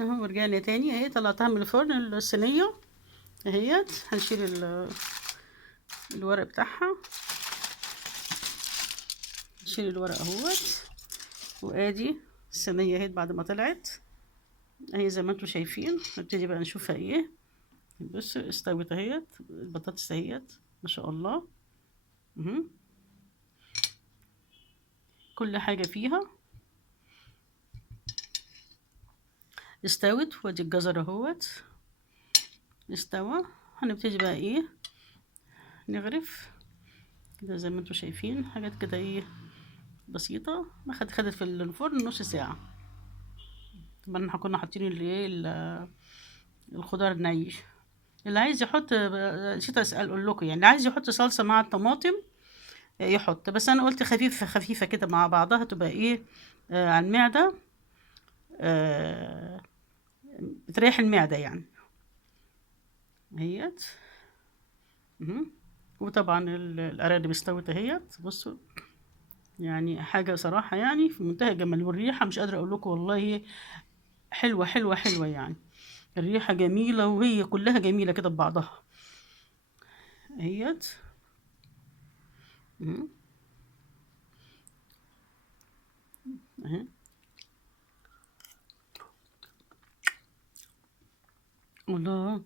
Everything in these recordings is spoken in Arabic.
اهو رجعنا تاني اهي، طلعتها من الفرن الصينية اهيت. هنشيل الورق بتاعها، نشيل الورق اهوت. وادي الصينية اهيت بعد ما طلعت اهي زي ما انتم شايفين. نبتدي بقى نشوفها ايه. بصوا استوت اهيت البطاطس اهيت ما شاء الله. مهم. كل حاجة فيها استوت. وادي الجزر اهوت استوى. هنبتدي بقى ايه نغرف كده زي ما انتم شايفين. حاجات كده ايه بسيطة. ما خدت في الفرن نص ساعة. طبعا احنا كنا حاطين الخضار ني. اللي عايز يحط، نسيت اسال اقول لكم يعني، اللي عايز يحط صلصة مع الطماطم يحط. بس انا قلت خفيفة خفيفة كده مع بعضها تبقى ايه على المعدة. آه بتريح المعدة يعني اهيت. مهم. وطبعا الارانب استوت اهيت. بصوا يعني حاجة صراحة يعني في منتهى الجمال. والريحة مش قادرة اقول لكم والله حلوة حلوة حلوة يعني. الريحة جميلة وهي كلها جميلة كده ببعضها اهيت. مهم. اهي. الله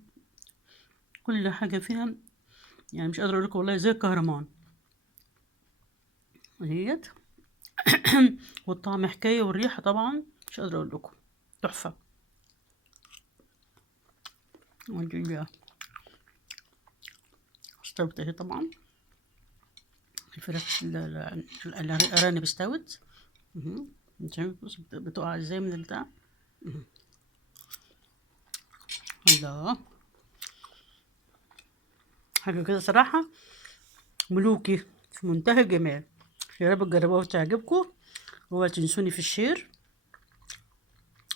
كل حاجة فيها يعني مش قادرة اقول لكم والله زي الكهرمان اهيت. والطعم حكاية والريحة طبعا مش قادرة اقول لكم تحفة. ودي استوت اهي طبعا. الفراخ الارانب استوت. مهم. شايف بص بتقع ازاي من البتاع. مهم. الله حاجة كده صراحة ملوكي في منتهى الجمال. يا رب تجربوها وتعجبكم. ولا تنسوني في الشير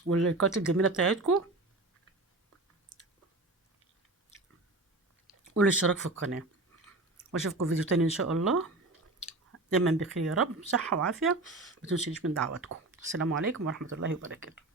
واللايكات الجميلة بتاعتكم والاشتراك في القناة. واشوفكم فيديو تاني ان شاء الله. دايما بخير يا رب، صحة وعافية. ما تنسونيش من دعواتكم. السلام عليكم ورحمة الله وبركاته.